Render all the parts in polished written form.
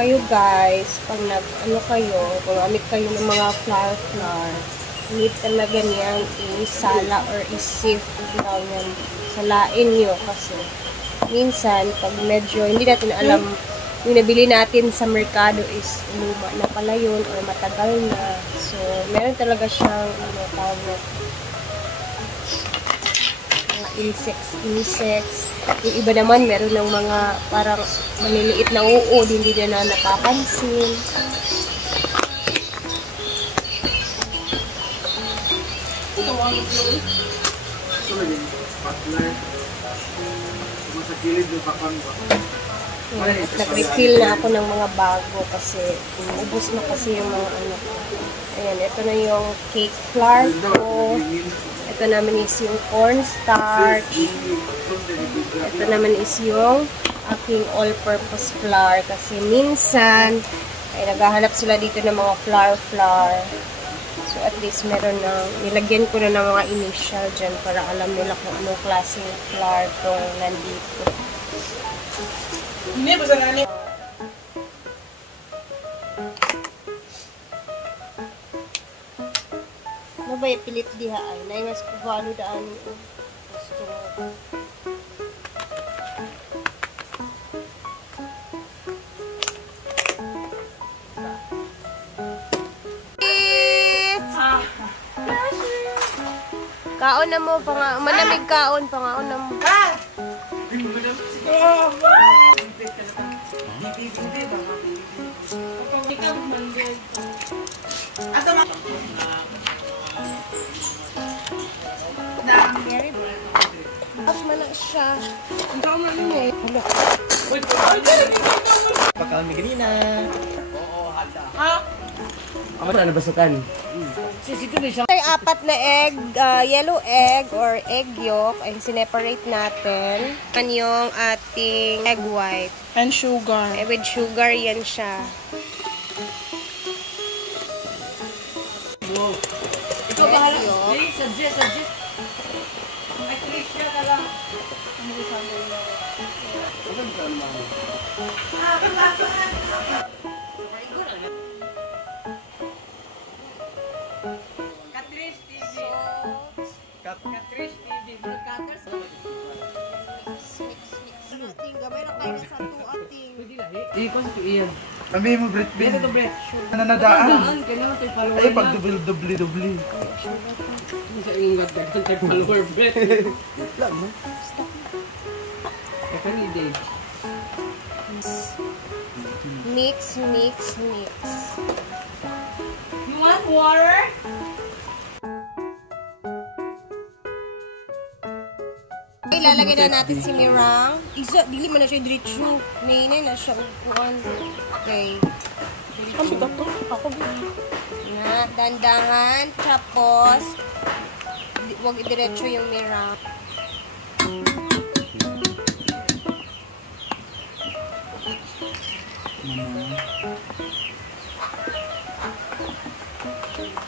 kayo guys, pag nag-ano kayo, gumamit kayo ng mga flour, need talaga niyang isala or isift lang yan. Salain nyo kasi minsan, pag medyo hindi natin alam, yung nabili natin sa merkado is luma na pala yun or matagal na. So, meron talaga siyang tawag insects. Yung iba naman, meron ng mga parang maliliit na uod, hindi na napapansin. Ito, ano po eh? Ito na yung partner. Sa kilid yung kakan ba? Nag-refill na ako ng mga bago kasi ubos na kasi yung mga ano ko. Ayan, ito na yung cake flour ko. Ito naman is yung cornstarch. Ito naman is yung aking all-purpose flour. Kasi minsan, ay naghahanap sila dito ng mga flour. So at least meron na, nilagyan ko na ng mga initial dyan para alam nila kung anong klaseng flour itong nandito. Hindi ba sa nani? Ano ba yung pilit diha ay? Naimas ko valo daan yung gusto mo. Kaon na mo, malamig kaon, pangaon na mo. As man na siya. Ang kaon na niya eh. Hala. Pagkaon ni Grina. Oo, handa. Ha? Ano na nabasukan? Ay, 4 na egg, yellow egg or egg yolk ay sineparate natin. Yan yung ating egg white. And sugar. With sugar yan siya. Wow. Ikaw bahala. Suggest. Ay, Trisha ka lang. Ano ko sabi mo? Ano ka naman? Mix. Gamay na tayo sa ating. Sabi mo, Brit Bin. Nananadaan. Ay, pag dubli. Mix. You want water? Ilalagay na natin si Mirang. Isa, dili man na siya diretso. May na siya upuan. Okay. Ako Na, dandangan. Tapos, huwag diretso yung Mirang.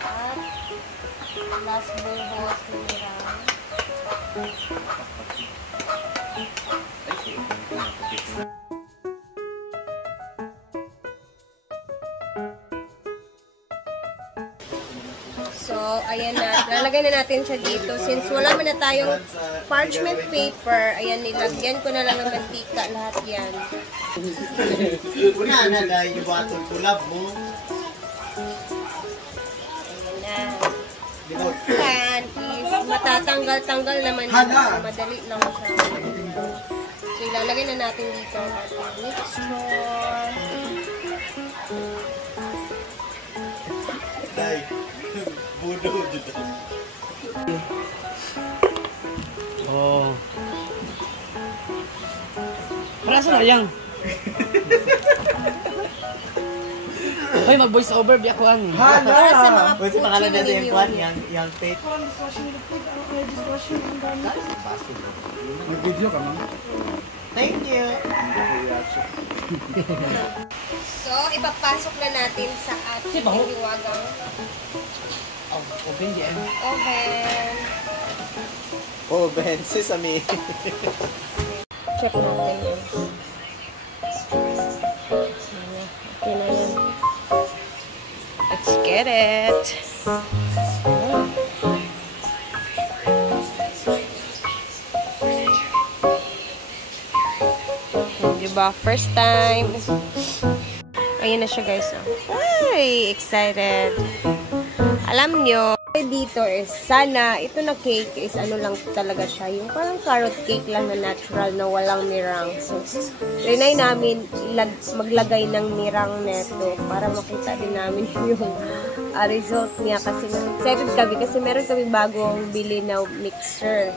At, last buhos ni Mirang. So, ayan na. Lalagay na natin siya dito. Since wala man na tayong parchment paper, ayan, nilagyan ko na lang ng mantika lahat yan. Una na dahil yung batong kulab mo. Ayan na. Yan is matatanggal-tanggal naman yun. So, madali lang siya. So, ilalagay na natin dito ang ating mixture. Day. Budo dito. Oh. Para sa layang. Hoy, mag-voice over biya ko ang. Para sa mga What's yung pangalan na sa yung kwan? Yung fake? Mag-video ka man. Thank you. So, ipapasok na natin sa ating hiwagang Open di eh. oven. Oh, Ben, sesame. Check natin yun. get it. Diba? First time. Ayun na siya guys. Ay, excited. Alam nyo, dito is sana, ito na cake is ano lang talaga siya. Yung parang carrot cake lang na natural na walang mirang. So, rinay namin maglagay ng mirang neto para makita din namin yung result niya. Kasi excited kami kasi meron kami bagong bili na mixer.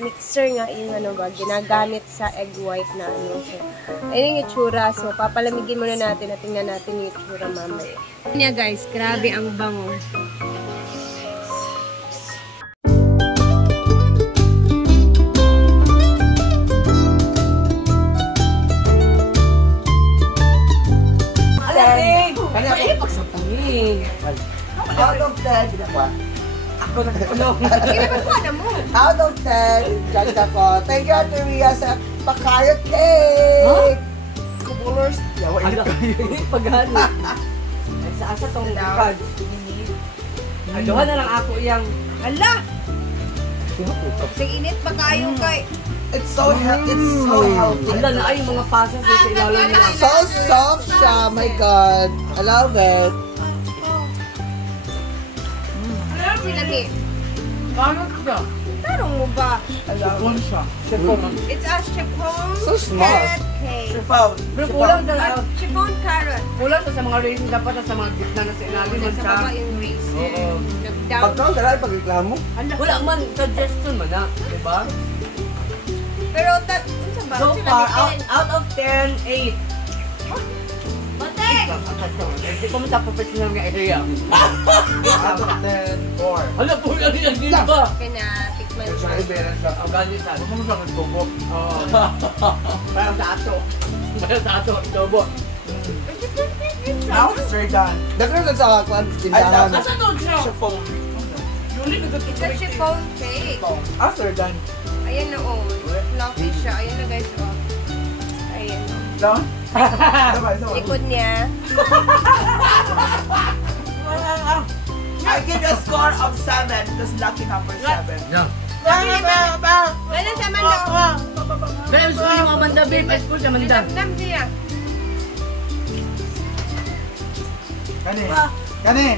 Mixer nga yung ano ba, ginagamit sa egg white na ano. So, ayun yung itsura. So, papalamigin muna natin at tingnan natin yung itsura mamaya. Yan guys, grabe ang bango. Kaya pagsapangin. Out of 10, binakuha. Ako na kulong. Out of 10, judge ako. Thank you, Ate Rhea, sa pa-carrot cake. Kubulers. Hindi paghali. Sa asa tong card. Aduhan na lang ako iyang. Ala! Sa init pa kayo kay... It's so healthy. It's so healthy. Ala na ay mga pasas sa ilalim nila. So soft siya. My God. I love it. Sinabi, Bakit siya? tarong mo ba? Chiffon siya. Chiffon. It's a chiffon So small. carrot cake. Chiffon. Pero kulang dyan. Chiffon carrot. Kulang to sa mga raisin. Dapat sa mga gitna na sa ilalim. Sa baba yung raisin. Oo. Nag-down. Pagkaw, dala pag-reklamo. Wala man. Suggestion man na. Diba? Pero, unsa ba? So far, out of 10, 8. Matek! Hindi ko sa professional nga area. Out of 10, 4. Hala po yan yan din ba? Kaya na, tikman Sa siya. i-balance lang. Ang ganyan sa Huwag mo sa nagtubo. Oo. Parang sa ato. Parang sa ato. Tobo. Now, sir done. Dagdag lang sa kwan, tindahan. Asa to siya? Chiffon. It's a chiffon cake. Sir done. Ayan na, oh. Fluffy siya. Ayan na, guys, oh. Ayan, oh. Down? Sabay. Likod niya. I give you a score of 7 because lucky number 7. Yeah. Wala sa mando. Pero gusto ko yung mga manda, babe. Ay, school siya manda. Dinamdam siya. Kani. Kani.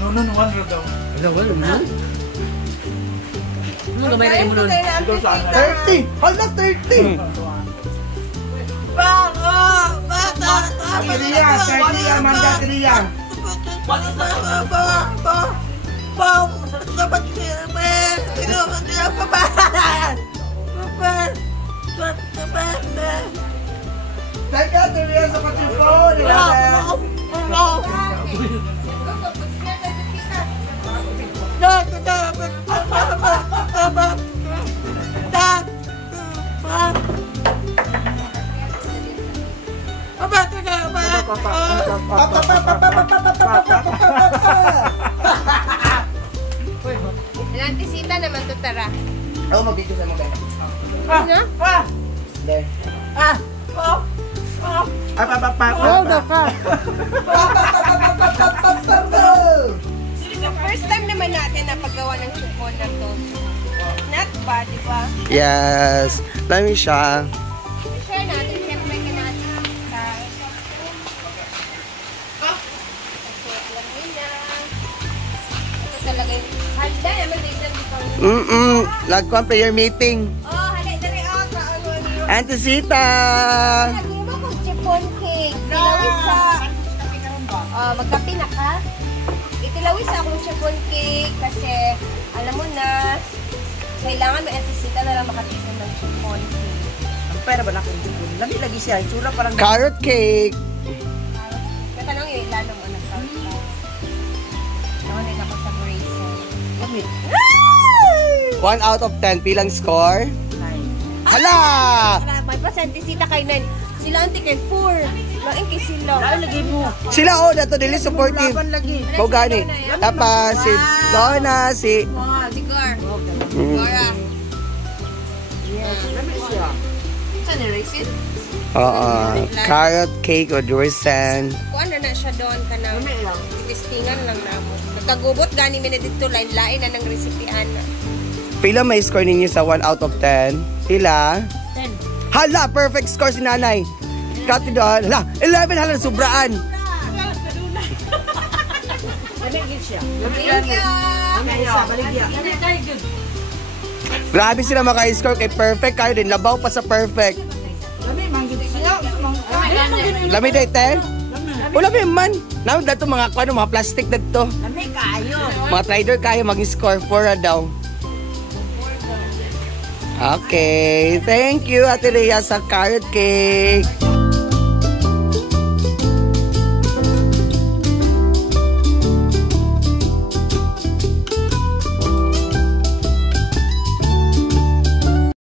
No, 100 daw. Wala, no? Ano gamay na yung nun? 30! Hala, 30! Tiriya, Amanda, tiriya. Thank you, tiriya, sa patifo. Lantisita naman to, tara. Ako mag-video sa mga Ano? There. Wow, ka. The first time naman natin na paggawa ng chiffon na to. Not bad, di ba? Yes. Lami siya. I-share natin, siyempre ka natin. Okay, alam mo na. Ito talaga yung handa naman dito dito. Lagkwan prayer meeting. Oh, hali dali ako sa ano niyo. Antisita. Lagi mo kung chiffon cake. Tilawis sa... magkape na ka? Itilawis sa akong chiffon cake kasi alam mo na kailangan may antisita na lang makatipon ng chiffon cake. Ang pera ba na kung dito? Lagi-lagi siya. Itsura parang... Carrot cake. Katanong yung ilalong anak ka. Nakunin ako sa bracer. 1 out of 10. Pilang score? Hala! May pasantisita kay Nan. Sila anti kay 4. Lain kay sila. Lagi mo. Sila dato dili supportive. Mo gani. Tapos si Donna, si Sigar. Gora. sa ni-raisin? Oo. Carrot cake with raisin. Kuan na siya doon ka na. Kami lang. Testingan lang na mo. Nagkagubot gani mi na dito lain-lain na ng resipian. Pila may score ninyo sa 1 out of 10? Pila? 10. Hala, perfect score si nanay. Kati doon. Hala, 11. Hala, sobraan. Kami gid siya. Thank you. Kami isa, baligya. Kami tayo good. Grabe sila maka-score kay perfect. Kayo din, labaw pa sa perfect. Kami manggid siya. Lami day 10? Wala man. Now, dato mga kwano, mga plastic dato. Kami kayo. Mga trader kayo mag-score 4 daw. Okay. Thank you, Ate Rhea, sa carrot cake.